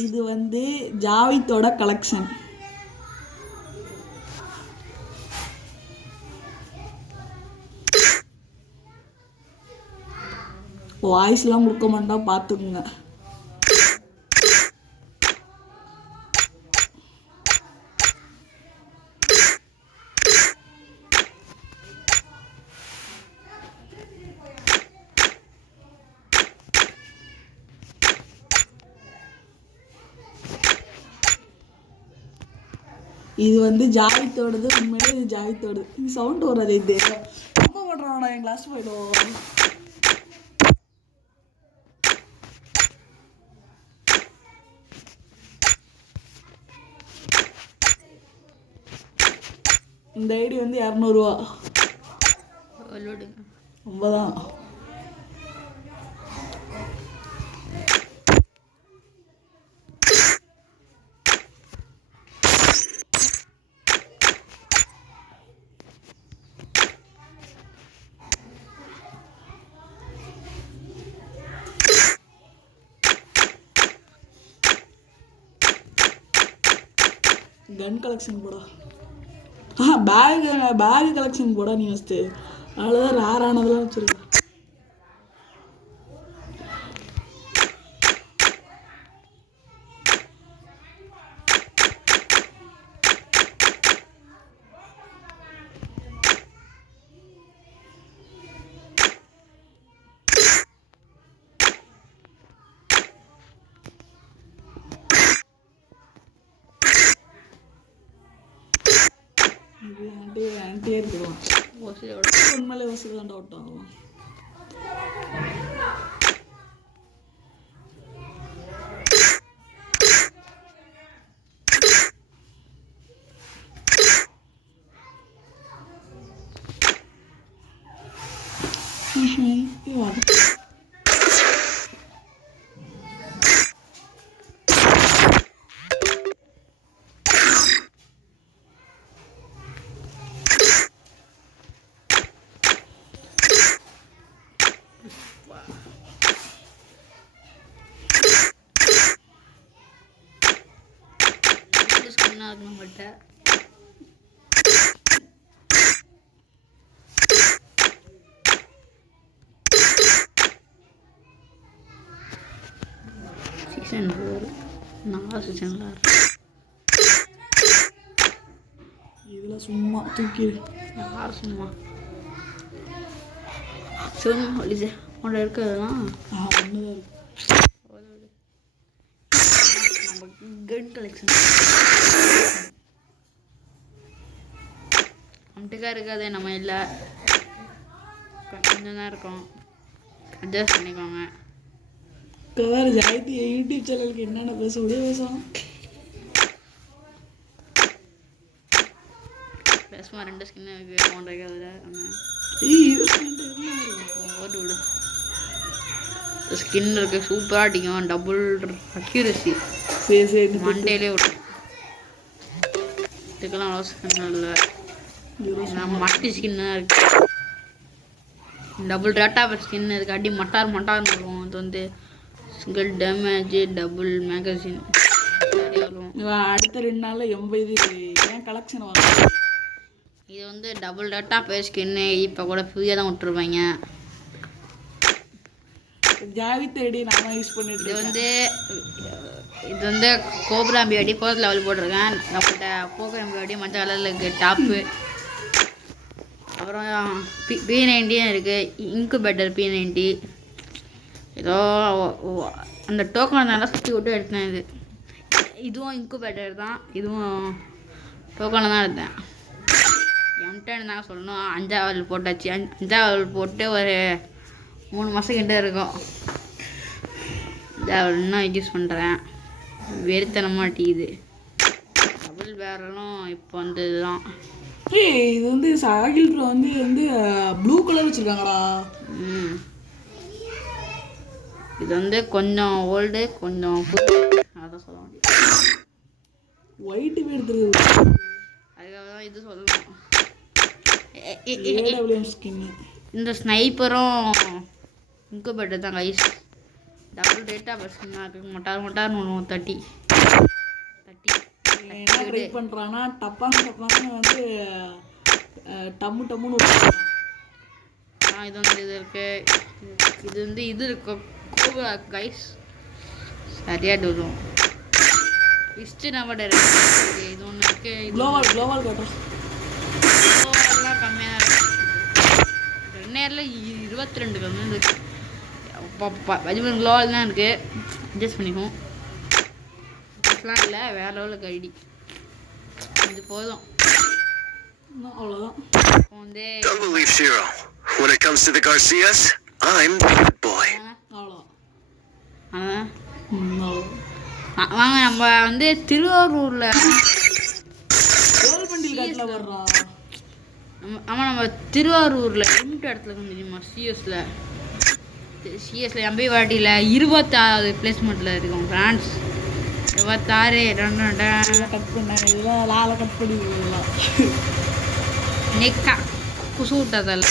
இது வந்து ஜாவித்தோட கலெக்ஷன். வாய்ஸ்லாம் கொடுக்க மாட்டோம், பார்த்துக்குங்க. இது வந்து ஜாவித்தோடது. உண்மையிலே இது ஜாவித்தோடது. இது சவுண்ட் வராது. இது ரொம்ப பண்ணுறான். என் கிளாஸ் போயிடும். இந்த ஐடி வந்து 200 ரூபா. ரொம்பதான். கன் கலெக்ஷன் போடா. பேக் கலெக்ஷன் போடா. நீ ஃபஸ்ட்டு அவ்வளோதான். ரேரானதெல்லாம் வச்சுருக்க. ஆன்டியே இருக்கலாம். உண்மையிலே வசதி தான் டவுட் ஆகும். சீசன் 4 நல்லா சீசன்ல இதுல சும்மா தூக்கி யார் சும்மா ஒளிச்சு உன்ட இருக்கிறதுலாம் ஒண்ணுதான் இருக்கு. கன் கலெக்ஷன் அம்ட்டுக்கா இருக்காது. நம்ம இல்லை கொஞ்சம் தான் இருக்கோம். அட்ஜஸ்ட் பண்ணிக்கோங்க. வேறு ஜாயித்தி யூடியூப் சேனலுக்கு என்னென்ன பேச முடியும் பேசலாம். பேசுமா 2 ஸ்கின் இருக்குது. போன்றைக்கு அதில் விடு. ஸ்கின் இருக்கு. சூப்பராக அடிக்கும். Double accuracy. சரி சரி மண்டேலே விடும். இதுக்கெல்லாம் அவ்வளோ ஸ்கின் இல்லை. மட்டி ஸ்கின்னாக இருக்கு. டபுள் ரேட்டா ஸ்கின் இருக்குது. அடி மட்டார் வரும். அது வந்து சிங்கிள் டேமேஜ் டபுள் மேகசின் வரும். அடுத்த 2 நாளில் 80 ஏன் கலெக்ஷன் வரும். இது வந்து டபுள் டேட்டா பேர் ஸ்கின்னு. இப்போ கூட ஃப்ரீயாக தான் விட்டுருப்பாங்க. ஜாவித் ஐடி நான் யூஸ் பண்ணிட்டு. இது வந்து கோப்ராம்பி ஐடி 4th லெவல் போட்டிருக்கேன். நம்மகிட்ட கோப்ராம்பி ஐடி மஞ்சள் கலரில் இருக்குது. டாப்பு அப்புறம் P90 இருக்குது. இன்குபேட்டர் P90 ஏதோ அந்த டோக்கன் நல்லா சுற்றி விட்டு எடுத்தேன். இதுவும் இன்குபேட்டர் தான். இதுவும் டோக்கனில் தான் எடுத்தேன். M10 தான் சொல்லணும். 5th லெவல் போட்டாச்சு. 5th லெவல் போட்டு ஒரு 3 மாதம் கிட்ட இருக்கும். 5th லெவல் இன்னும் யூஸ் பண்ணுறேன். வெறித்தனமாக டீது. டபுள் பேரலும் இப்போ வந்து இதுதான். இது வந்து சாகில் ப்ரோ வந்து ப்ளூ கலர் வச்சுருக்காங்கடா. இது வந்து கொஞ்சம் ஓல்டு கொஞ்சம் அதான் சொல்ல முடியும். ஒயிட்டு எடுத்துருக்கு. அதுக்காக தான் இது சொல்லணும். ஸ்கின்னு இந்த ஸ்னைப்பரும் இன்குபேட்டர் தான் கைஸ். டபுள் ரேட்டாக பஸ்ஸுன்னா மொட்டார் ஒன்று 30 என்ன ட்ரை பண்ணுறான்னா டப்பான்னு வந்து டம்முன்னு விட்டுறான். இது வந்து இது இருக்கு. இது வந்து இது இருக்கு கோபுரா கைஸ். சரியாக வரும் லிஸ்ட்டு நம்ம இருக்கு. இது ஒன்று இருக்கு. குளோவால் காட்டுறோம். குளோவால்லாம் கம்மியாக இருக்கு. 22 கம்மி இருக்கு. 15 குளோவால் தான் இருக்குது. அட்ஜஸ்ட் பண்ணிக்குவோம். அதெல்லாம் இல்லை, வேறு லெவலுக்கு ஐடி. இது போதும் அவ்வளோதான். வந்து Don't believe Shiro. When it comes to the Garcias, I'm the good boy. அவ்வளோதான். வாங்க நம்ம வந்து திருவாரூரில் ஆமாம் நம்ம திருவாரூரில் எந்த இடத்துல தெரியுமா? சிஎஸ்ல எம்பி வாட்டியில் 26வது பிளேஸ்மெண்ட்டில் இருக்கோம் ஃப்ரான்ஸ். 26 கட் பண்ணேன். இதெல்லாம் லால கட் பண்ணி நெக்கா குசு விட்டதில்ல.